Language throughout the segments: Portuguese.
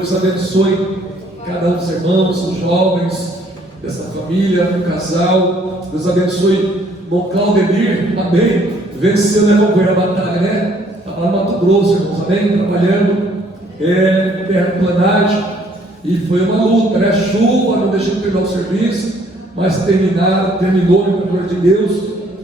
Deus abençoe cada um dos irmãos, os jovens dessa família, o casal. Deus abençoe o Claudemir, amém. Venceu, né, companheiro, a batalha, né? Estava lá no Mato Grosso, irmãos, amém? Trabalhando terraplanagem. E foi uma luta, né? Chuva, não deixou de terminar o serviço, mas terminou em glória de Deus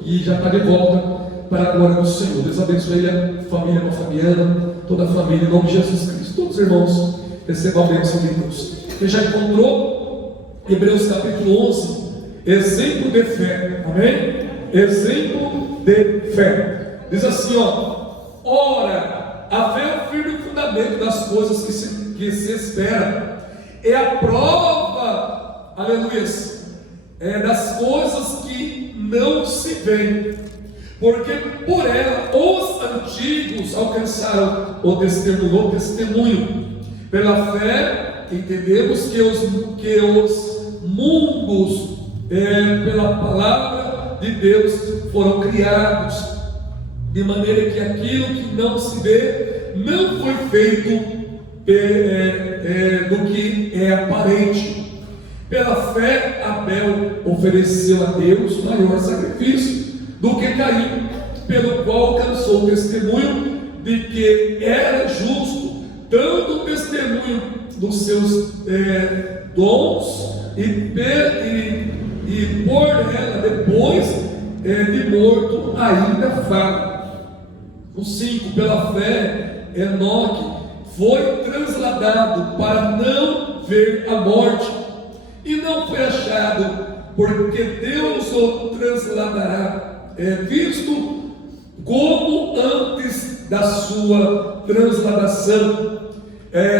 e já está de volta para a glória do Senhor. Deus abençoe a família Fabiana, toda a família, em nome de Jesus Cristo. Todos os irmãos recebam a bênção de Deus. Você já encontrou Hebreus capítulo 11, exemplo de fé, amém? Exemplo de fé. Diz assim, ora, a fé é o firme fundamento das coisas que se espera, é a prova, aleluia, das coisas que não se veem, porque por ela os antigos alcançaram o testemunho. Pela fé entendemos que os mundos pela palavra de Deus foram criados, de maneira que aquilo que não se vê não foi feito do que é aparente. Pela fé Abel ofereceu a Deus maior sacrifício do que Caim, pelo qual alcançou o testemunho de que era justo, dando testemunho dos seus dons, e por ela, depois de morto, ainda fala. O 5, pela fé, Enoque foi trasladado para não ver a morte, e não foi achado, porque Deus o trasladará, visto como antes da sua transladação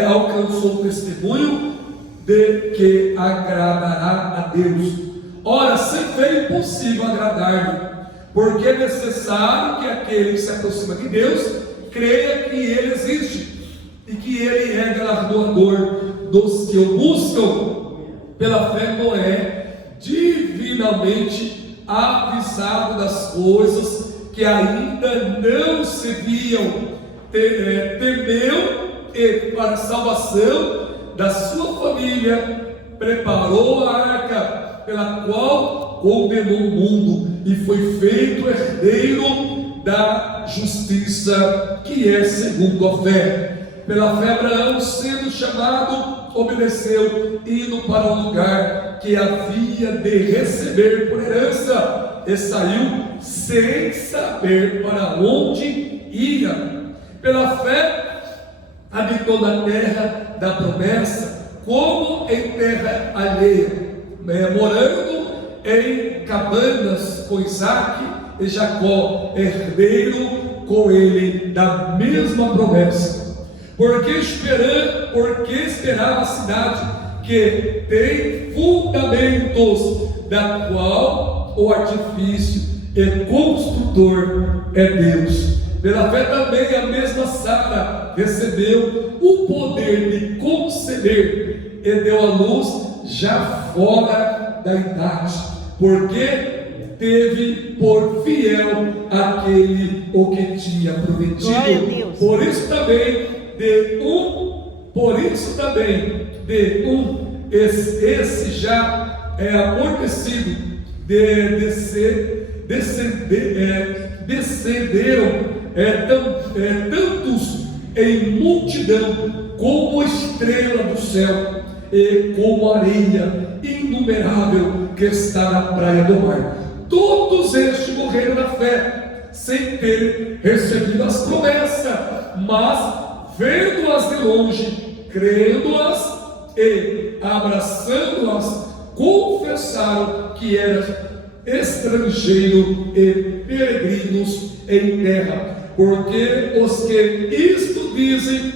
alcançou o testemunho de que agradará a Deus. Ora, sem fé é impossível agradar-lhe, porque é necessário que aquele que se aproxima de Deus creia que Ele existe e que Ele é galardoador dos que o buscam. Pela fé Noé, divinamente avisado das coisas que ainda não se viam, temeu e para a salvação da sua família preparou a arca, pela qual condenou o mundo e foi feito herdeiro da justiça, que é segundo a fé. Pela fé Abraão, sendo chamado, obedeceu, indo para o lugar que havia de receber por herança, e saiu sem saber para onde ia. Pela fé habitou na terra da promessa, como em terra alheia, morando em cabanas com Isaque e Jacó, herdeiro com ele da mesma promessa. Porque esperava a cidade que tem fundamentos, da qual o artifício e construtor é Deus. Pela fé também a mesma Sara recebeu o poder de conceber e deu à luz já fora da idade, porque teve por fiel aquele o que tinha prometido. Por isso também esse já é amortecido, descenderam tantos em multidão como estrela do céu e como areia inumerável que está na praia do mar. Todos estes morreram na fé, sem ter recebido as promessas, mas vendo-as de longe, crendo-as e abraçando-as, confessaram que eram estrangeiros e peregrinos em terra. Porque os que isto dizem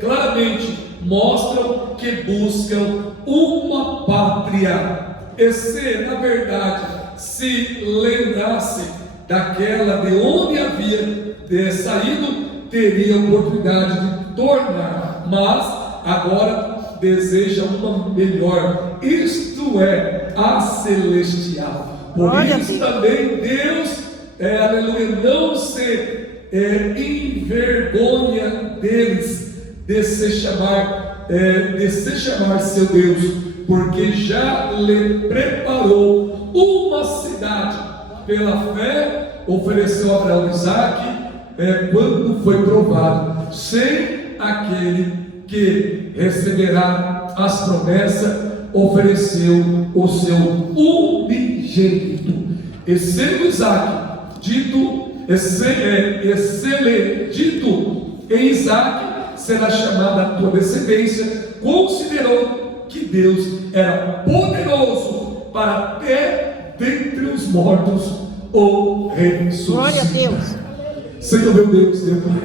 claramente mostram que buscam uma pátria. E se na verdade se lembrassem daquela de onde havia saído, teria a oportunidade de tornar, mas agora deseja uma melhor, isto é, a celestial. Por isso também Deus, aleluia, não se envergonha deles, de se chamar seu Deus, porque já lhe preparou uma cidade. Pela fé ofereceu Abraão Isaque quando foi provado, sem aquele que receberá as promessas ofereceu o seu unigênito, e sendo Isaque dito em Isaque será chamada a tua descendência, considerou que Deus era poderoso para até dentre os mortos o ressuscitar. Glória a Deus. Senhor meu Deus, meu Pai,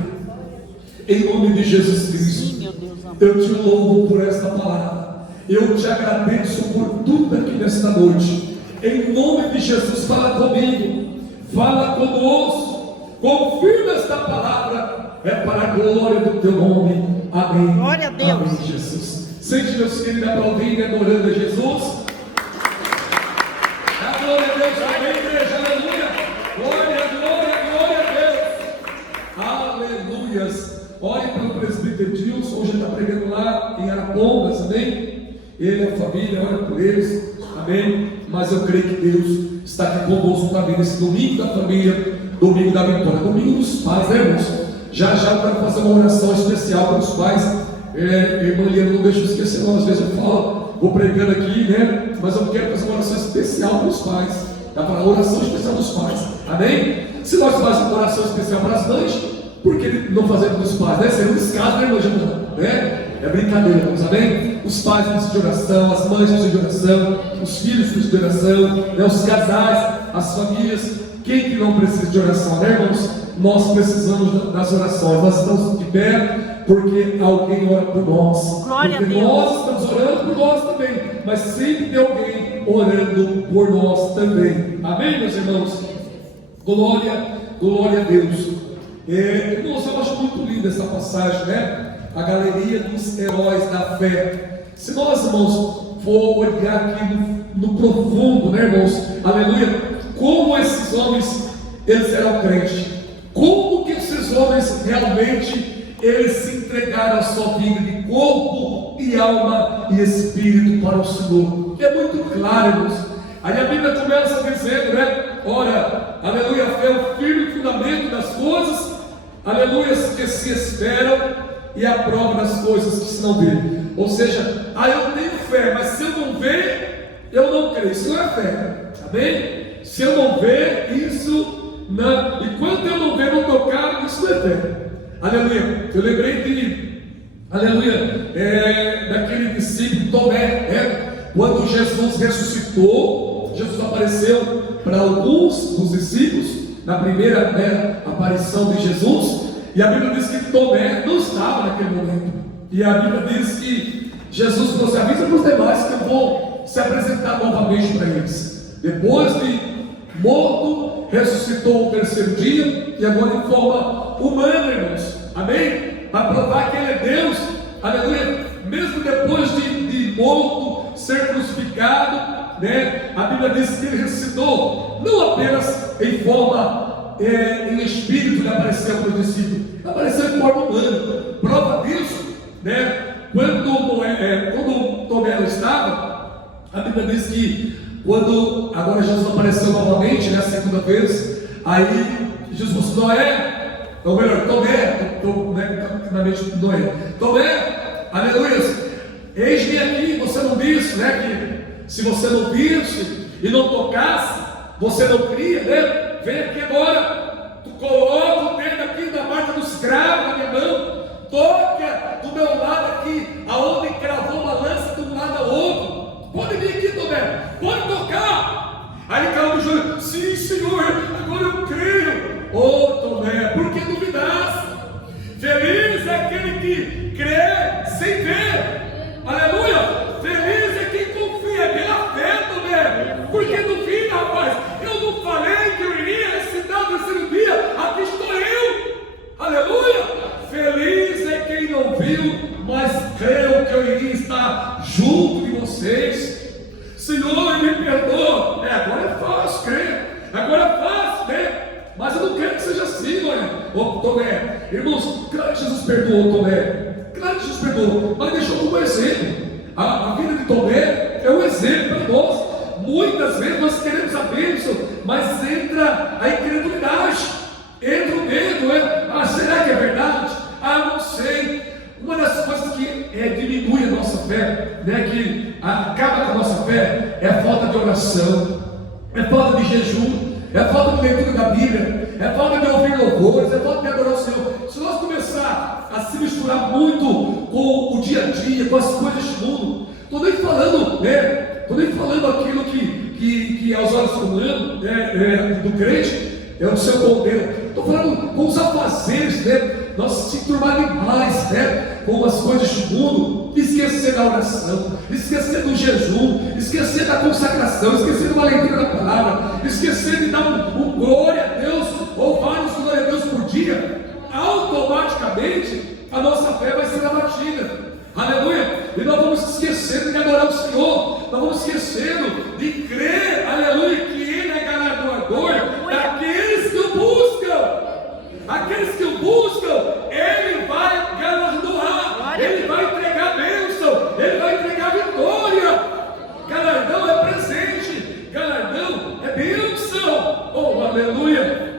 em nome de Jesus Cristo, Sim, meu Deus, amém. eu te louvo por esta palavra, eu te agradeço por tudo aqui nesta noite. Em nome de Jesus, fala comigo, fala conosco, confirma esta palavra, é para a glória do teu nome. Amém. Glória a Deus. Amém, Jesus. Sente, meus queridos, aplaudindo, adorando a Jesus. A glória a Deus, amém, igreja, aleluia. Glória, glória, glória a Deus. Aleluias. Ore pelo presbítero Edilson, hoje ele está pregando lá em Arapongas, amém? Ele e a família, ora por eles, amém? Mas eu creio que Deus está aqui conosco também nesse domingo da família, domingo da vitória, domingo dos pais, né, irmãos? Já eu quero fazer uma oração especial para os pais. Irmã Liana, não deixa eu esquecer, não. Às vezes eu falo, vou pregando aqui, né? Mas eu quero fazer uma oração especial para os pais. Dá para a oração especial dos pais, amém? Se nós fazemos uma oração especial para as mães, por que não fazemos dos pais, né? Seria um descaso, né, irmã Jamila? Né? É brincadeira, irmãos, amém? Os pais precisam de oração, as mães precisam de oração, os filhos precisam de oração, né? Os casais, as famílias. Quem que não precisa de oração, né, irmãos? Nós precisamos das orações. Nós estamos de pé porque alguém ora por nós. Glória porque a Deus. nós estamos orando por nós também, mas sempre tem alguém orando por nós também. Amém, meus irmãos? Glória, glória a Deus. Irmãos, eu acho muito linda essa passagem, né? A galeria dos heróis da fé. Se nós, irmãos, for olhar aqui no profundo, né, irmãos? Aleluia. Como esses homens, eles eram crentes. Como que esses homens realmente, eles se entregaram a sua vida de corpo e alma e espírito para o Senhor. É muito claro, irmãos. Aí a Bíblia começa dizendo, né? Ora, aleluia, a fé é o firme fundamento das coisas, aleluia, que se esperam, e a prova das coisas que se não vê. Ou seja, eu tenho fé, mas se eu não ver, eu não creio. Isso não é fé, amém? Se eu não ver, isso não. Enquanto eu não ver, não tocar, isso não é fé. Aleluia. Eu lembrei de, aleluia, daquele discípulo Tomé, quando Jesus ressuscitou, Jesus apareceu para alguns dos discípulos na primeira aparição de Jesus. E a Bíblia diz que Tomé não estava naquele momento. E a Bíblia diz que Jesus falou assim: avisa para os demais que eu vou se apresentar novamente para eles. Depois de morto, ressuscitou o terceiro dia, e agora em forma humana, irmãos. Amém? Para provar que Ele é Deus. Aleluia. Mesmo depois de morto, ser crucificado, né? A Bíblia diz que Ele ressuscitou, não apenas em forma em espírito, ele apareceu para os discípulos, apareceu em forma humana. Prova disso, né? Quando Tomé não estava, a Bíblia diz que quando agora Jesus apareceu novamente, né, a segunda vez, aí Jesus falou: Noé, ou melhor, Tomé, aleluia, eis-me aqui. Você não disse, né, que se você não visse e não tocasse, você não cria, né? Vem aqui agora, tu coloca o dedo aqui na marca dos cravos na minha mão, toca do meu lado aqui, aonde cravou uma lança de um lado ao outro. Pode vir aqui, Tomé, pode tocar. Aí ele caiu no joelho: sim, Senhor, agora eu creio. Tomé, por que duvidaste? Feliz é aquele que crê sem ver. Aleluia. Feliz é quem confia pela fé, Tomé. Porque duvida, rapaz. Eu não falei que eu iria ressuscitar no terceiro dia. Aqui estou eu. Aleluia. Feliz é quem não viu, mas creu que eu iria estar junto de vocês. Senhor, me perdoa. Agora é fácil crer. Agora é fácil crer. Mas eu não quero que seja assim, Tomé. Tomé. Irmãos, claro que Jesus perdoou Tomé. Claro claro que Jesus perdoou, mas deixou como exemplo. A vida de Tomé é um exemplo para nós. Muitas vezes nós queremos a bênção, mas entra a incredulidade, entra o medo, será que é verdade? Não sei. Uma das coisas que diminui a nossa fé, que acaba com a nossa fé, é a falta de oração, é a falta de jejum, é a falta de leitura da Bíblia, é a falta de ouvir louvores, é a falta de adorar o Senhor. Se nós começar a se misturar muito com o dia a dia, com as coisas do mundo, estou nem falando aquilo que aos olhos humanos do crente é o seu poder. Estou falando com os afazeres, nós se turmar demais, com as coisas do mundo, esquecer da oração, esquecer do jejum, esquecer da consagração, esquecer de uma leitura da palavra, esquecer de dar um glória a Deus, ou vários glória a Deus por dia. Automaticamente a nossa fé vai ser abatida. Aleluia! E nós vamos esquecendo de adorar o Senhor, nós vamos esquecendo de crer, aleluia, que Ele é galardoador daqueles que o buscam. Aqueles que o buscam, Ele vai galardoar, Ele vai entregar bênção, Ele vai entregar vitória. Galardão é presente, galardão é bênção. Oh, aleluia!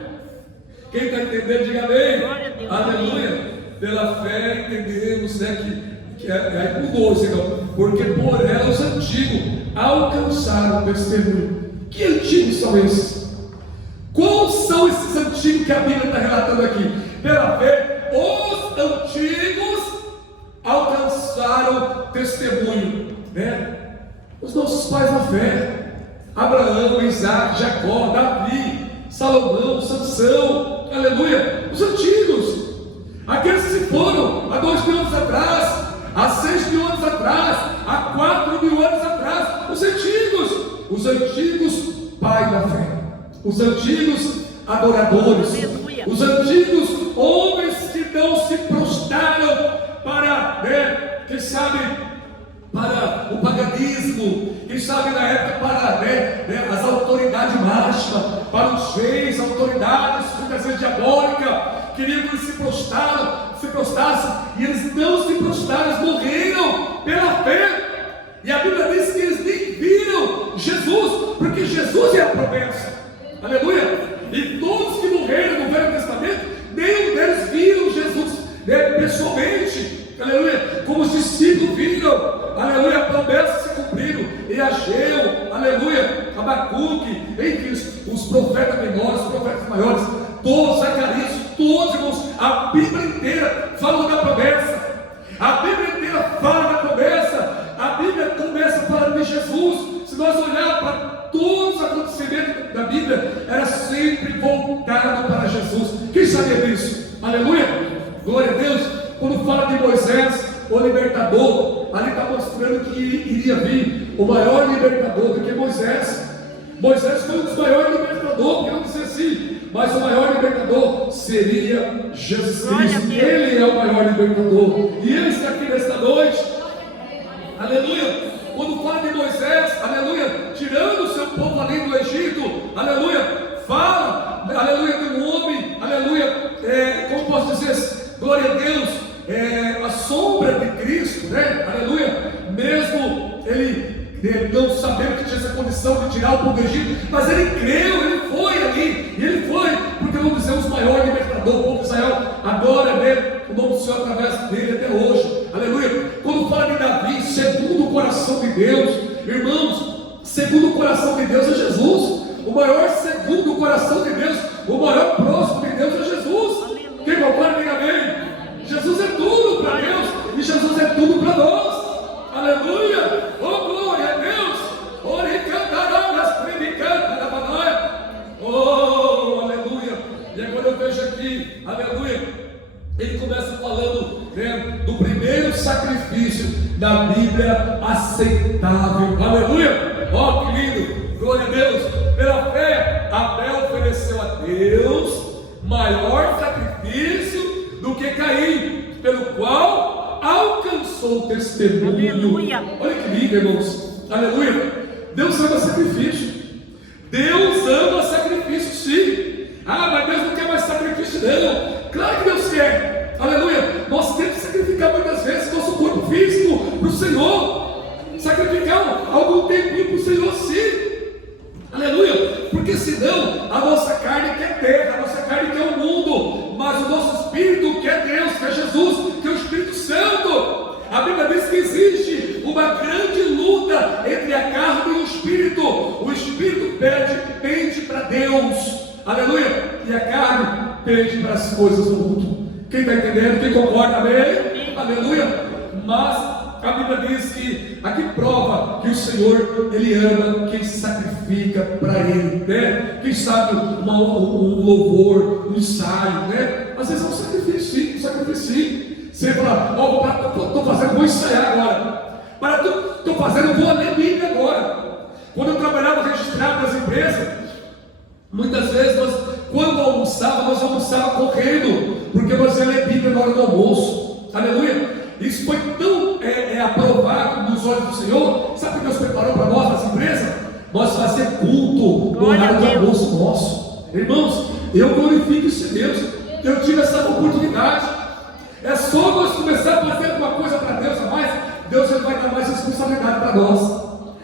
Quem está entendendo, diga amém. Aleluia! Pela fé entendemos que é por 12, porque por ela os antigos alcançaram o testemunho. Que antigos são esses? Quais são esses antigos que a Bíblia está relatando aqui? Pela fé, os antigos alcançaram testemunho, Os nossos pais na fé, Abraão, Isaac, Jacó, Davi, Salomão, Sansão, aleluia, os antigos, aqueles que se foram há 2000 anos atrás, há 6.000 anos atrás, há 4.000 anos atrás, os antigos pais da fé, os antigos adoradores, os antigos homens que não se prostraram para, quem sabe, para o paganismo, quem sabe na época para as autoridades máximas, para os reis, autoridades, muitas vezes diabólicas, queriam que eles se prostrassem, e eles não se prostraram, eles morreram pela fé. E a Bíblia diz que eles nem viram Jesus, porque Jesus é a promessa, aleluia. E todos que morreram no Velho Testamento, nenhum deles viram Jesus pessoalmente, aleluia, como os discípulos viram, aleluia, a promessa se cumpriram, e Ageu, aleluia, Abacuque, enfim, os profetas menores, os profetas maiores, todos, Zacarias, todos, irmãos, a Bíblia inteira fala da promessa, a Bíblia inteira fala da promessa, a Bíblia começa falando de Jesus. Se nós olharmos para todos os acontecimentos da Bíblia, era sempre voltado para Jesus. Quem sabia disso? Aleluia, glória a Deus. Quando fala de Moisés, o libertador, ali está mostrando que iria vir o maior libertador do que Moisés. Moisés foi um dos maiores libertadores, quero dizer assim, mas o maior libertador seria Jesus Cristo. Ele é o maior libertador, e Ele está aqui nesta noite, aleluia. Quando fala de Moisés, aleluia, tirando o seu povo ali do Egito, aleluia, fala, aleluia, de um homem, aleluia, como posso dizer, glória a Deus, a sombra de Cristo, aleluia, mesmo ele não sabendo que tinha essa condição de tirar o povo do Egito, mas ele creu, ele foi ali, e ele foi, porque vamos dizer, os maiores libertadores, o povo de Israel adora o nome do Senhor através dele até hoje, aleluia. Quando fala de Davi, segundo o coração de Deus, irmãos, segundo o coração de Deus é Jesus, o maior segundo o coração de Deus, o maior próximo de Deus é Jesus. Quem concorda, diga amém. Jesus é tudo para Deus, e Jesus é tudo para nós, aleluia, oh glória a Deus, oh aleluia. E agora eu vejo aqui, aleluia, ele começa falando do primeiro sacrifício da Bíblia aceitável, aleluia, oh que lindo, glória a Deus. Pela fé, Abel ofereceu a Deus maior sacrifício do que Caim, pelo qual alcançou o testemunho. Aleluia. Olha que lindo, irmãos, aleluia. Deus ama sacrifício, Deus ama sacrifício, sim. Mas Deus não quer mais sacrifício, não. Claro que Deus quer, aleluia. Nós temos que sacrificar muitas vezes, sacrificar algum tempinho para o Senhor, sim. Aleluia, porque senão a nossa carne quer terra, a nossa carne quer o mundo, mas o nosso espírito quer Deus, quer Jesus, quer o Espírito Santo. A Bíblia diz que existe uma grande luta entre a carne e o espírito. O espírito pende para Deus, aleluia, e a carne pende para as coisas do mundo. Quem está entendendo? Quem concorda? Amém? Aleluia. Mas a Bíblia diz que aqui prova que o Senhor, Ele ama quem sacrifica para Ele, né? Quem sabe um louvor, um ensaio, né? Às vezes é um sacrifício, sim. Você fala, estou fazendo, vou ensaiar agora. Estou fazendo, vou ler Bíblia agora. Quando eu trabalhava registrado nas empresas, muitas vezes quando nós almoçávamos correndo, porque nós ia ler Bíblia na hora do almoço. Aleluia. Isso foi tão aprovado nos olhos do Senhor. Sabe o que Deus preparou para nós nas empresas? Nós fazer culto no horário do almoço nosso. Irmãos, eu glorifico esse Deus. Eu tive essa oportunidade. É só nós começar a fazer alguma coisa para Deus a mais, Deus vai dar mais responsabilidade para nós.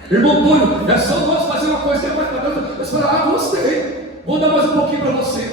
Irmão Antônio, é só nós fazer uma coisa mais para Deus. Você fala, gostei, vou dar mais um pouquinho para você,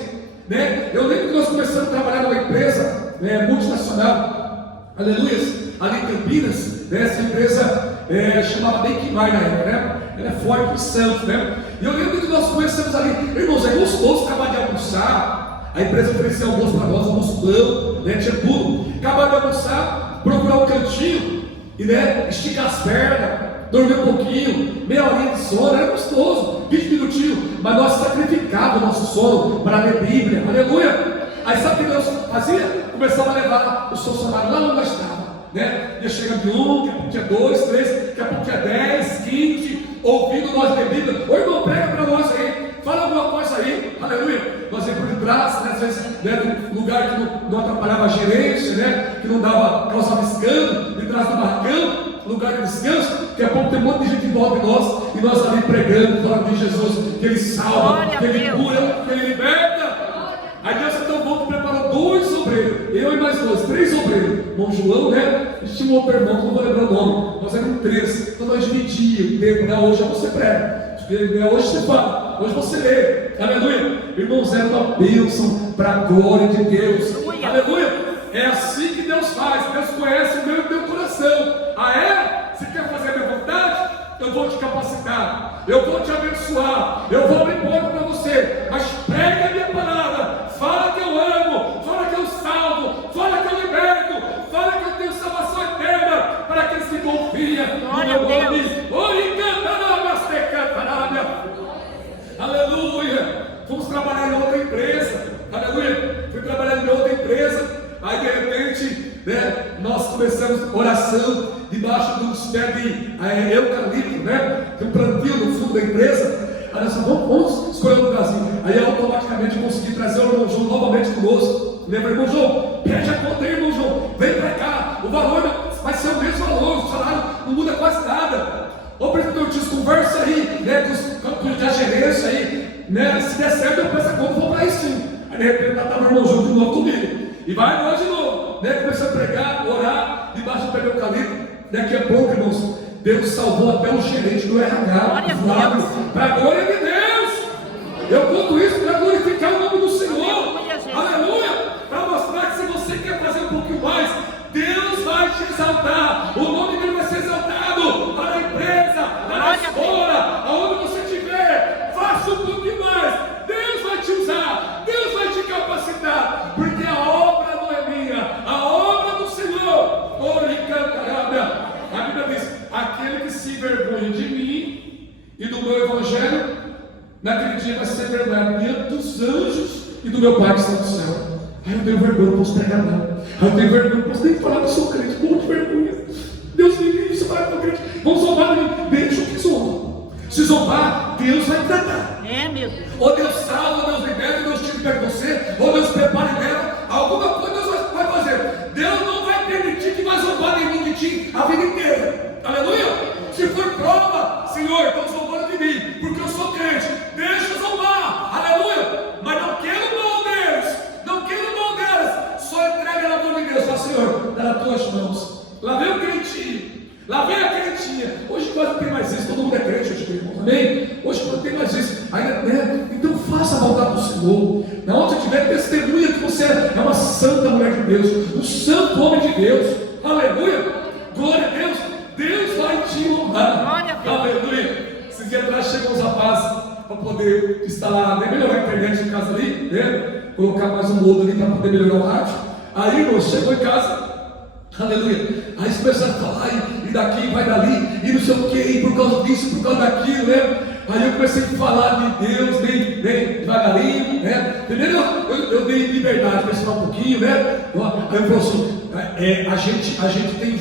né? Eu lembro que nós começamos a trabalhar numa empresa multinacional, aleluia, ali em Campinas, né? Essa empresa chamava Benquimar na época, né? Ela é forte em Santos, né? E eu lembro que nós começamos ali, irmãos, é gostoso acabar de almoçar. A empresa oferecia almoço para nós, almoço pão, né? Tinha tudo. Acabar de almoçar, procurar um cantinho e, né, esticar as pernas, dormir um pouquinho, meia horinha de sono, era gostoso, 20 minutinhos, mas nós sacrificávamos o nosso sono para ler Bíblia, aleluia. Aí sabe o que Deus fazia? Começava a levar os funcionários lá onde nós estávamos, né? Ia chegando de um, daqui a pouco tinha 2, 3, daqui a pouco tinha 10, 15, ouvindo nós ler Bíblia. Ô irmão, prega para nós aí, fala alguma coisa aí, aleluia. Nós íamos por detrás, né, às vezes, né, no lugar que não atrapalhava a gerência, né, que não causava escândalo, de trás do barracão, lugar de descanso. Daqui a pouco tem um monte de gente em volta de nós, e nós ali pregando, falando de Jesus, que Ele salva, que Ele cura, que Ele liberta. Aí Deus é tão bom que preparou 2 obreiros, eu e mais 2, 3 obreiros. Irmão João, né? A gente tinha um outro irmão, que não vou lembrar o nome, nós éramos 3, então nós dividíamos o tempo, né? Hoje você prega, hoje você fala, hoje você lê, aleluia. Irmãos, era uma bênção para a glória de Deus, aleluia. É assim que Deus faz. Deus conhece o meu e o teu coração. Ah é? Se quer fazer a minha vontade, eu vou te capacitar, eu vou te abençoar, eu vou abrir porta para você, mas prega a minha palavra, fala que eu amo, fala que eu salvo, fala que eu liberto, fala que eu tenho salvação eterna para aqueles que confiam no meu nome. Aleluia. Fomos trabalhar em outra empresa, aleluia. Fui trabalhar em outra empresa. Aí de repente, né, nós começamos oração debaixo de uns pés de eucalipto, né? Tem um plantio no fundo da empresa. Aí nós falamos, vamos escolher um lugarzinho. Aí automaticamente eu consegui trazer o irmão João novamente conosco. Lembra, irmão João? Pede a conta aí, irmão João. Vem pra cá. O valor vai ser o mesmo valor. O salário não muda quase nada. Ô presidente Ortiz, conversa aí, né, com a gerência aí, né? Se der certo, eu peço a conta, vou pra aí sim. Aí de repente estava o irmão João de novo comigo. E vai nós de novo, né? Começou a pregar, orar, debaixo do pé do eucalipto. Daqui a pouco, irmãos, Deus salvou até o gerente do RH, para a glória de Deus. Eu conto isso para glorificar o nome do Senhor, aleluia, para mostrar que se você quer fazer um pouquinho mais, Deus vai te exaltar, o nome dele vai ser exaltado para a empresa, para a escola, aonde você estiver, faça um pouquinho mais, Deus vai te usar, Deus vai te capacitar, porque a obra não é minha, a obra do Senhor. A Bíblia diz, aquele que se envergonha de mim e do meu evangelho, naquele dia vai ser vergonhado diante dos anjos e do meu Pai que está no céu. Ai, eu tenho vergonha, não posso pregar nada. Ai, eu tenho vergonha, não posso nem falar que eu sou crente. Monte de vergonha. Deus me livre, você fala que eu sou crente. Vão zombar de mim. Deixa que zombam. Se zombar, Deus vai tratar. É, meu Deus. Ou Deus salva, ou Deus libera, ou Deus tira perto de você, ou Deus prepara e leva. Alguma coisa Deus vai fazer. Deus não vai permitir que vai zombar nenhum de ti a vida inteira. Aleluia. Se for prova, Senhor, estão zombando de mim, porque eu sou crente. Deixa eu zombar. Aleluia. Mas não quero o mal deles. Não quero o mal delas. Só entrega na mão de Deus. Fala, Senhor, dá nas tuas mãos. Lá vem o crentinho. Lá vem a crentinha. Hoje quase não tem mais isso, todo mundo é crente hoje, irmãos, amém? Hoje não tem mais isso, ainda, né? Então faça a vontade do Senhor. Na onde você tiver, testemunha que você é uma santa mulher de Deus, um santo homem de Deus, aleluia, glória a Deus, Deus vai te honrar, aleluia. Esses dias atrás chegam os rapazes para poder instalar, né, melhorar a internet em casa ali, né? Colocar mais um lodo ali para poder melhorar o rádio. Aí, irmão, chegou em casa, aleluia. Aí eles começaram a falar, e daqui, vai dali, e não sei o que, e por causa disso, por causa daquilo, né? Aí eu comecei a falar de Deus, bem devagarinho, né? Primeiro eu dei liberdade para ensinar um pouquinho, né? Aí ele falou assim, a gente tem,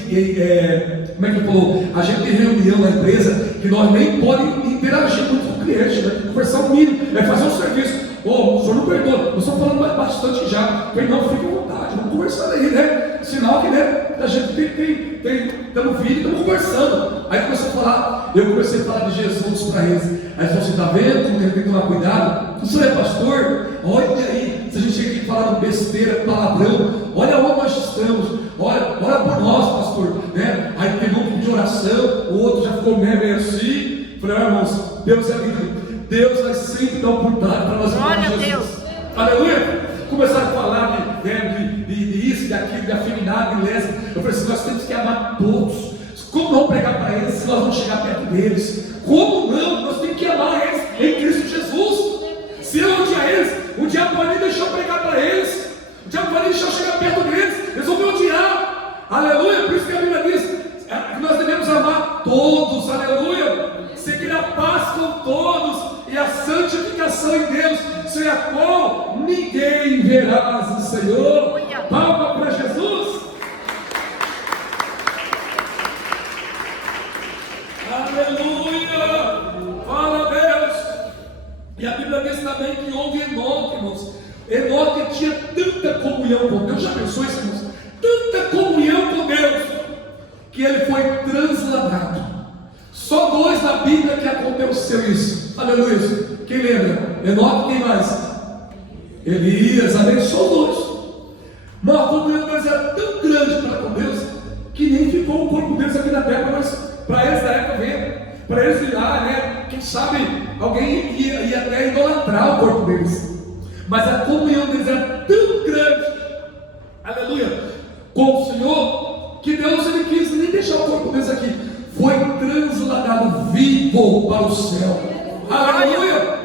como é que ele falou? A gente tem reunião na empresa que nós nem podemos interagir muito com o cliente, né? Conversar o mínimo, fazer um serviço. O senhor não perdoa, eu estou falando bastante já. Falei, não, fique à vontade, vamos conversar aí, né? Sinal que, né? A gente estamos vindo, estamos conversando. Aí começou a falar, eu comecei a falar de Jesus para eles. Aí eles falaram assim, está vendo como tem que tomar cuidado? O senhor é pastor? Olha aí, se a gente chega aqui falando besteira, palavrão, olha onde nós estamos, olha por nós, pastor, né? Aí teve um de oração, o outro já ficou meio assim. Falei, irmãos, Deus é lindo. Deus vai sempre dar oportunidade para nós. Glória a Deus. Aleluia. Começaram a falar de isso, de aquilo, de afeminado, de lésbica. Eu falei assim, nós temos que amar todos. Como não pregar para eles se nós vamos chegar perto deles? Como não? Nós temos que amar eles em Cristo Jesus. Se eu odiar eles, o diabo vai nem deixar eu pregar para eles. O diabo vai nem deixar eu chegar perto deles. Eles vão me odiar. Aleluia. Por isso que a Bíblia diz que nós devemos amar todos. Aleluia. Seguir a paz com todos e a santificação em Deus, sem a qual ninguém verá o Senhor. Palma para Jesus. Aleluia. Fala a Deus. E a Bíblia diz também que houve Enoque, irmãos. Enoque tinha tanta comunhão com Deus. Já pensou isso, irmãos? Tanta comunhão com Deus que ele foi transladado. Só dois na Bíblia que aconteceu isso. Aleluia. Quem lembra? Enoque, quem mais? Elias, amém? Só dois. Mas a comunhão deles era tão grande para com Deus que nem ficou o corpo deles aqui na terra, mas para eles da época ver, para eles ir lá, né? Quem sabe alguém ia até idolatrar o corpo deles. Mas a comunhão deles era tão grande, aleluia, com o Senhor, que Deus ele quis nem deixar o corpo deles aqui. Foi transladado vivo para o céu. Aleluia!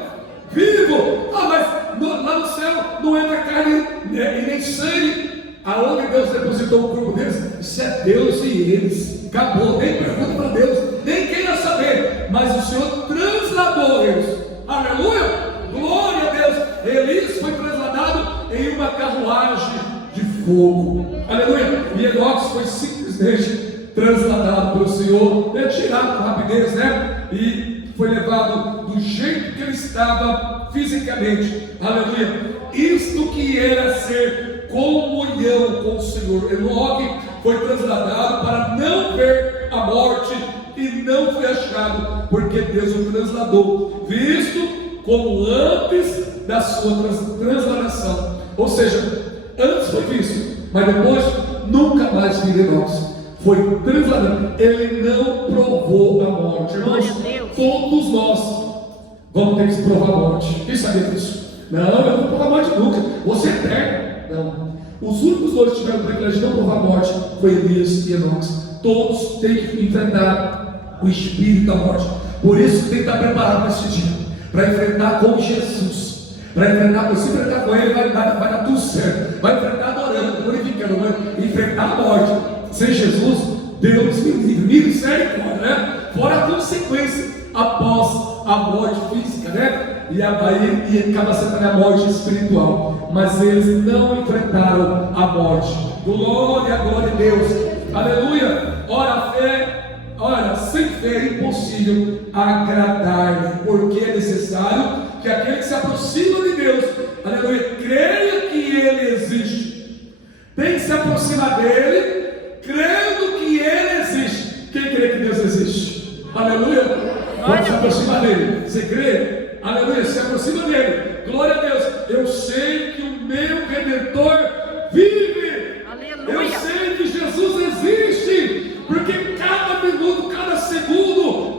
Vivo! Mas lá no céu não entra carne e nem sangue. Aonde Deus depositou o corpo deles? Isso é Deus e eles. Acabou. Nem pergunta para Deus, nem queira saber. Mas o Senhor transladou eles. Aleluia! Glória a Deus! Elias foi transladado em uma carruagem de fogo. Aleluia! E Enoque foi simplesmente transladado pelo Senhor, tirado com rapidez, né? E foi levado do jeito que ele estava fisicamente. Aleluia! Isto que era ser comunhão com o Senhor. Enoque foi transladado para não ver a morte e não foi achado, porque Deus o transladou, visto como antes da sua transladação. Ou seja, antes foi visto, mas depois nunca mais viu Enoque. Foi transladado, ele não provou a morte. Irmãos, todos nós vamos ter que provar a morte. Quem sabia disso? Não, eu não provar a morte nunca. Você é eterno. Não. Os únicos dois que tiveram o privilégio de não provar a morte foi Elias e Enoque. Todos têm que enfrentar o espírito da morte. Por isso tem que estar preparado para esse dia, para enfrentar com Jesus. Para enfrentar, se enfrentar com ele, vai dar tudo certo. Vai enfrentar adorando, glorificando, vai enfrentar a morte. Sem Jesus, Deus me livre, misericórdia, né? Fora a consequência após a morte física, né? E acaba sendo a morte espiritual. Mas eles não enfrentaram a morte. Glória a Deus. Aleluia. Ora, sem fé é impossível agradar-lhe, porque é necessário que aquele que se aproxima de Deus, aleluia, creia que ele existe. Tem que se aproximar dele, crendo que ele existe. Quem crê que Deus existe? Aleluia. Pode se aproximar dele. Você crê? Aleluia. Se aproxima dele. Glória a Deus. Eu sei que o meu Redentor vive. Aleluia. Eu sei que Jesus existe. Porque cada minuto, cada segundo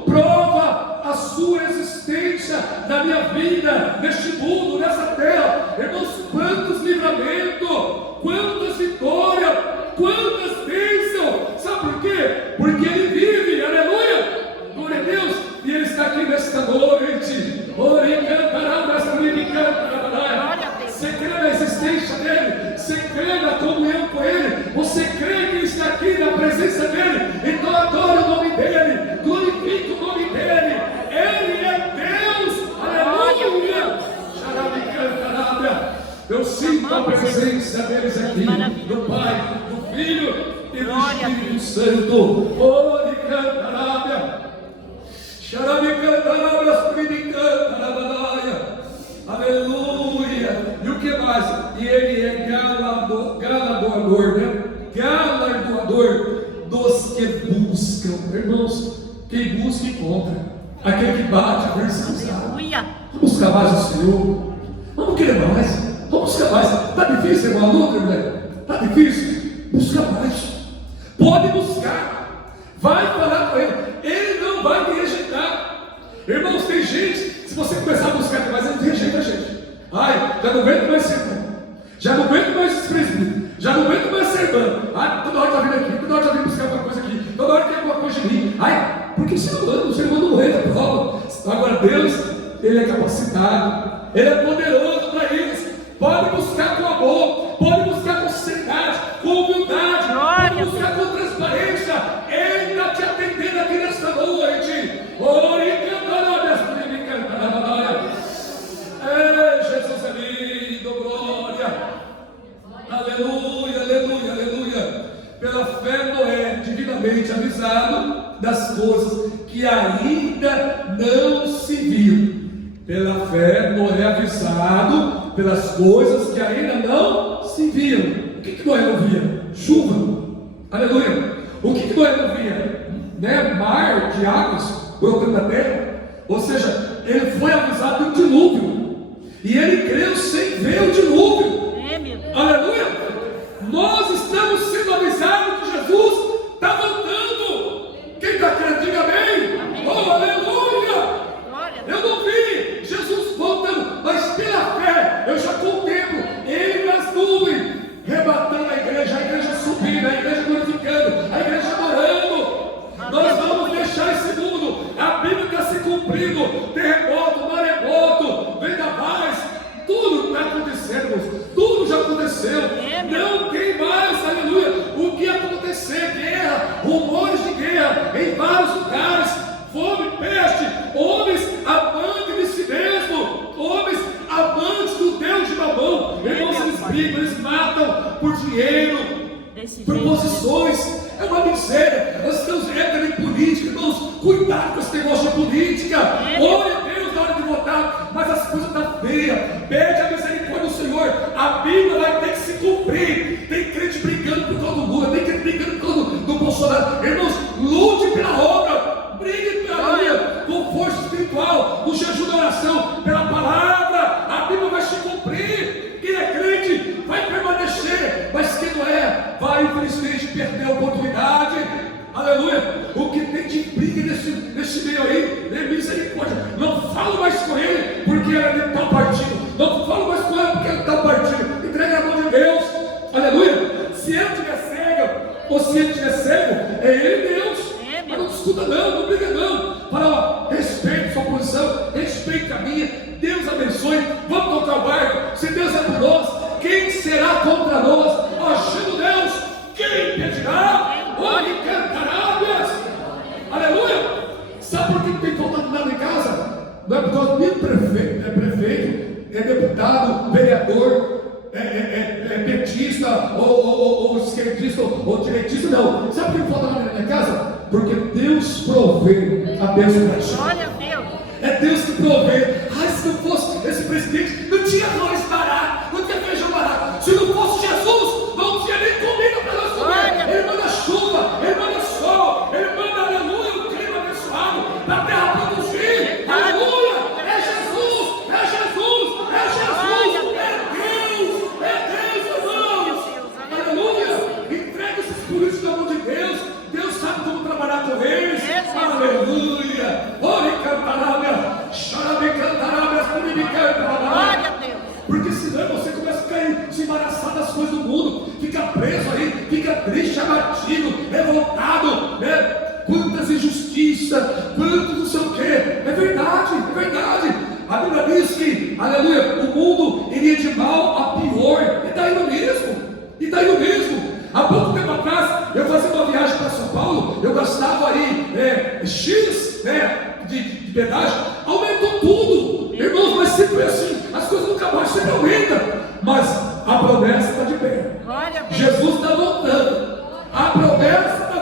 Porque Ele vive, aleluia, glória a Deus, e Ele está aqui nesta noite. Você crê na existência dEle, você crê na comunhão com Ele, você crê que Ele está aqui na presença dEle, então adore o nome dEle, glorifique o nome dEle. Ele é Deus, aleluia. Eu sinto a presença deles aqui, do Pai, do Filho e do Espírito Santo. Ore cantarábia, xarabe cantarábia, espírito cantarábia, aleluia. E o que mais? E Ele é galardoador, né? Galardoador dos que buscam. Irmãos, quem busca encontra. Aquele que bate, a versão. Vamos buscar mais o Senhor. Vamos querer mais. Vamos buscar mais. Está difícil, irmão? Luta, mulher? Está difícil? Busca mais. Pode buscar. Vai falar com Ele. Ele não vai me rejeitar. Irmãos, tem gente, se você começar a buscar mais, Ele rejeita a gente. Ai, já não aguento mais ser irmão. Já não aguento mais esse presbítero. Já não aguento mais ser irmão. Ai, toda hora está vindo aqui. Toda hora está vindo buscar alguma coisa aqui. Toda hora tem alguma coisa de mim. Ai, porque o ser humano não entra prova. Agora Deus, Ele é capacitado. Ele é poderoso para eles. Pode buscar com amor, pode buscar com sinceridade, com humildade, pode buscar com transparência. Ele está te atendendo aqui nesta noite. Jesus é lindo, glória. Aleluia, aleluia, aleluia. Pela fé Noé, divinamente avisado das coisas que ainda não se viram. Pela fé Noé avisado pelas coisas que ainda não se viram. O que Noé não via? Chuva. Aleluia. O que Noé não via? Né? Mar de águas brotando da terra. Ou seja, ele foi avisado do dilúvio. E ele creu sem ver o dilúvio. Aleluia. Nós estamos sendo avisados que Jesus está voltando. Quem está crendo, diga amém. Oh, aleluia. Eu não vi Jesus voltando, mas pela fé eu já contemplo Ele nas nuvens, rebatando a igreja subindo, a igreja glorificando, a igreja adorando. Nós vamos deixar esse mundo. A Bíblia está se cumprindo. Terremoto, maremoto, vendavais, tudo está acontecendo, tudo já aconteceu. Não tem mais, aleluia, o que acontecer. Guerra, rumores de guerra em vários lugares, fome, peste, homens amantes de si mesmo, homens amantes do Deus de Mamão. Irmãos, eles brigam, eles matam por dinheiro, por posições. É uma miséria. Nós estamos entrando em política, irmãos. Cuidado com esse negócio de política. Glória a Deus na hora de votar, mas as coisas estão feias. Pede a misericórdia do Senhor. A Bíblia vai ter que se cumprir. Tem crente brigando por causa do Lula, tem crente brigando por causa do Bolsonaro. Irmãos, lute pela obra. Brigue pela vida, com força espiritual, no jejum da oração, pela palavra. A Bíblia vai se cumprir. Quem é crente vai permanecer, mas quem não é, vai infelizmente perder a oportunidade. Aleluia. O que tem de briga nesse meio aí é misericórdia. Não falo mais com ele porque ele é de tal partido. Não falo mais com ele porque ele é de tal partido. Entrega a mão de Deus. Aleluia. Se ele estiver cego ou se ele estiver cego, é ele Deus. Mas não discuta não briga não. Fala, ó, respeite sua posição, respeite a minha. Deus abençoe. Vamos tocar o barco. Se Deus é por nós, quem será contra nós? Achando Deus, quem impedirá? Olhe cantarábias. Aleluia. Sabe por que tem faltado nada em casa? Não é por causa nem prefeito, é deputado, vereador, é petista, ou esquerdista, ou direitista, não. Sabe por que falta nada em casa? Porque Deus provê a bênção para gente. Glória a Deus. É Deus que provê. Ai, se não fosse esse presidente, não tinha arroz barato, não tinha feijão barato. Se não fosse Jesus, não tinha nem comida para nós comer. Ele manda chuva, ele manda sol, ele manda, aleluia, um clima abençoado para a terra produzir. Aleluia. É Jesus, é Jesus, é Jesus, é Deus, irmãos. Aleluia. Entrega esses políticos na mão de Deus. Deus sabe como trabalhar com eles. Aleluia. Ore cantarábia, chora me cantarábia, me cantarábia. egoísta, quantos não sei o quê. É verdade, é verdade. A Bíblia diz que, aleluia, o mundo iria de mal a pior. E está indo mesmo. E está indo mesmo. Há pouco tempo atrás, eu fazia uma viagem para São Paulo, eu gastava aí X de pedágio, aumentou tudo. Irmãos, mas sempre é assim, as coisas nunca mais sempre aumentam. Mas a promessa está de pé. Jesus está voltando. A promessa está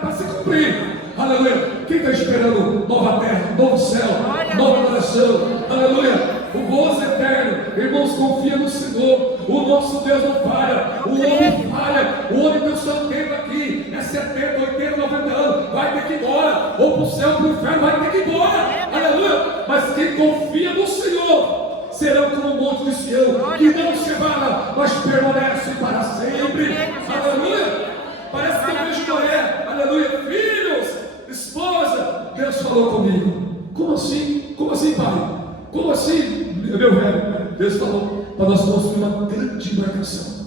para se cumprir. Aleluia. Quem está esperando nova terra, novo céu, nova nação? Aleluia. O gozo eterno. Irmãos, confia no Senhor. O nosso Deus não falha. O homem falha. O homem tem o seu tempo aqui. É 70, 80, 90 anos. Vai ter que ir embora. Ou para o céu, para o inferno. Vai ter que ir embora. Aleluia. Mas quem confia no Senhor serão como um monte de Sião, que não se abala, mas permanece para sempre. Aleluia. Parece que eu vejo Noé. Aleluia. Filhos, esposa. Deus falou comigo. Como assim? Como assim, pai? Como assim, meu velho? Deus falou para nós construir uma grande embarcação.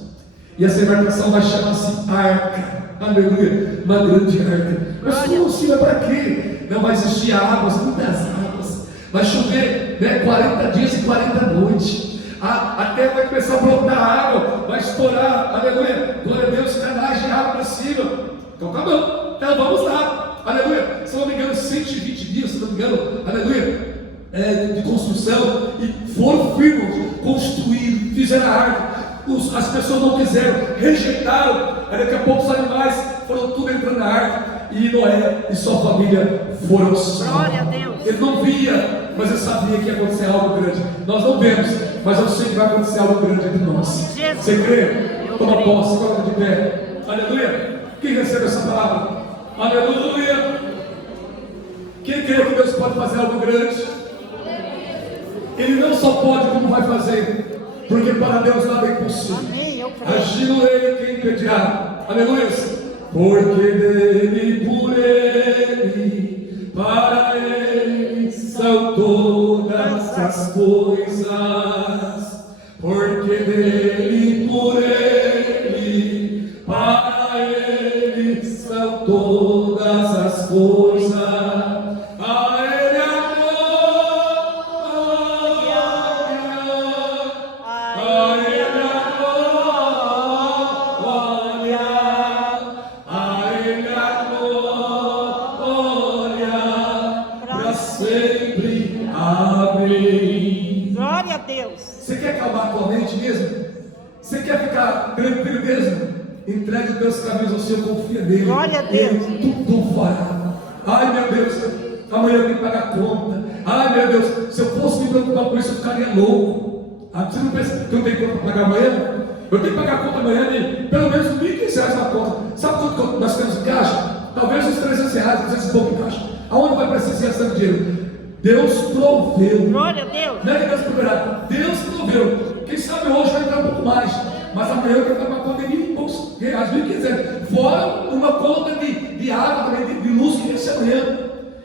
E essa embarcação vai chamar-se arca. Aleluia. Uma grande arca. Mas como assim? Mas para quê? Não vai existir águas, muitas águas. Vai chover 40 dias e 40 noites. A terra vai começar a brotar água. Vai estourar. Aleluia. Glória a Deus. Canais de água para cima. Então tá bom. Então vamos lá. Aleluia. Se não me engano, 120 dias, se não me engano. Aleluia. De construção, e foram firmes, construíram, fizeram a arca. As pessoas não quiseram, rejeitaram. Aí daqui a pouco os animais foram tudo entrando na arca, e Noé e sua família foram salvos. Ele não via, mas eu sabia que ia acontecer algo grande. Nós não vemos, mas eu sei que vai acontecer algo grande entre nós. Você crê? Toma posse, coloca de pé. Aleluia. Quem recebe essa palavra? Aleluia. Quem crê que Deus pode fazer algo grande? Ele não só pode, como vai fazer, porque para Deus nada é impossível. Agindo Ele, quem impedirá? Aleluia. Porque dele, por Ele, para Ele são todas as coisas. Porque dele, por Ele, para Ele são todas as coisas. Você quer ficar tranquilo mesmo? Entregue os teus caminhos ao Senhor, confia nele. Glória a Deus. Ele tudo fará. Ai meu Deus, amanhã eu tenho que pagar conta. Ai meu Deus, se eu fosse me preocupar com isso, eu ficaria louco. Você não pensa que eu tenho conta para pagar amanhã? Eu tenho que pagar a conta amanhã de pelo menos R$1.500 na conta. Sabe quanto nós temos em caixa? Talvez uns R$300, 200 e pouco em caixa. Aonde vai precisar gastando dinheiro? Deus proveu. Glória a Deus. Não é que Deus proverá. Deus proveu. Quem sabe hoje vai entrar um pouco mais, mas amanhã eu quero pagar uma conta de R$1.500, fora uma conta de água, também de luz que ia ser amanhã.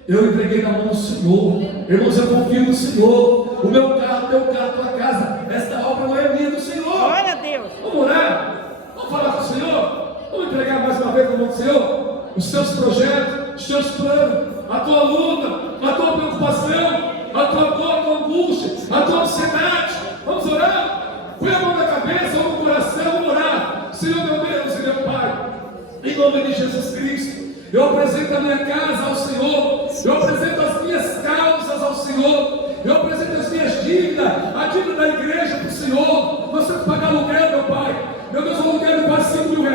Eu entreguei na mão do Senhor. Irmãos, eu confio no Senhor. O meu carro, teu carro, tua casa, esta obra não é minha, do Senhor. Glória a Deus. Vamos orar? Vamos falar com o Senhor? Vamos entregar mais uma vez na mão do Senhor os seus projetos, os seus planos, a tua luta, a tua preocupação, a tua dor, a tua angústia, a tua ansiedade. Vamos orar? Põe a mão na cabeça ou no coração, vamos orar. Senhor meu Deus e meu Pai, em nome de Jesus Cristo, eu apresento a minha casa ao Senhor, eu apresento as minhas causas ao Senhor, eu apresento as minhas dívidas, a dívida da igreja para o Senhor. Nós temos que pagar aluguel, meu Pai. Meu Deus, o aluguel de quase R$5.000,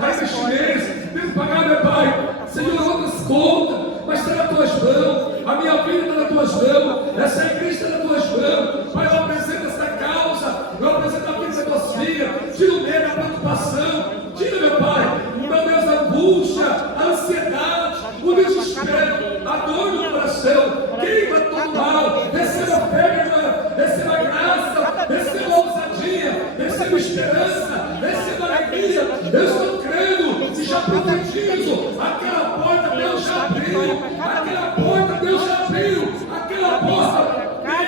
a esses chineses, temos que pagar, meu Pai. Senhor, outras contas, mas está nas tuas mãos, a minha vida está nas tuas mãos, essa igreja está nas tuas mãos. Pai, eu apresento essa causa, eu apresento a vida das tuas filhas, tira o medo, a preocupação, tira, meu Pai, meu Deus, a angústia, a ansiedade, o desespero, a dor no coração, queima todo mal, receba fé, minha irmã, receba graça, receba ousadia, receba esperança, receba alegria. Eu estou crendo que já profetizo, aquela porta Deus já abriu, aquela porta Deus já abriu, aquela porta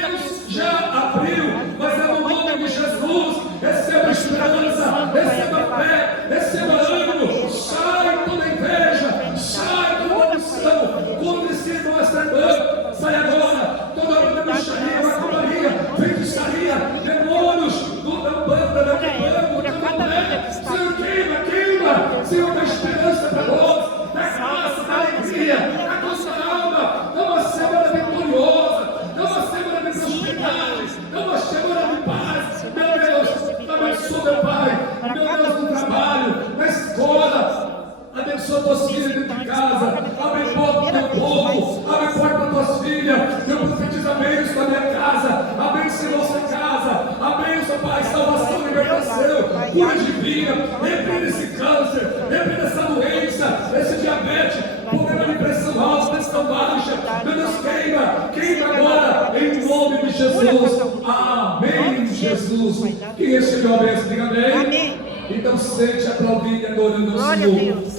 Deus já abriu, mas é no nome de Jesus. Receba esperança, receba fé, receba ânimo, sai toda inveja, sai toda maldição contra esse queima, queima agora, em nome de Jesus. Amém, Jesus. Quem recebeu a bênção, diga amém. Amém. Então sente aplaudindo e adorando ao Glória a Senhor. Deus.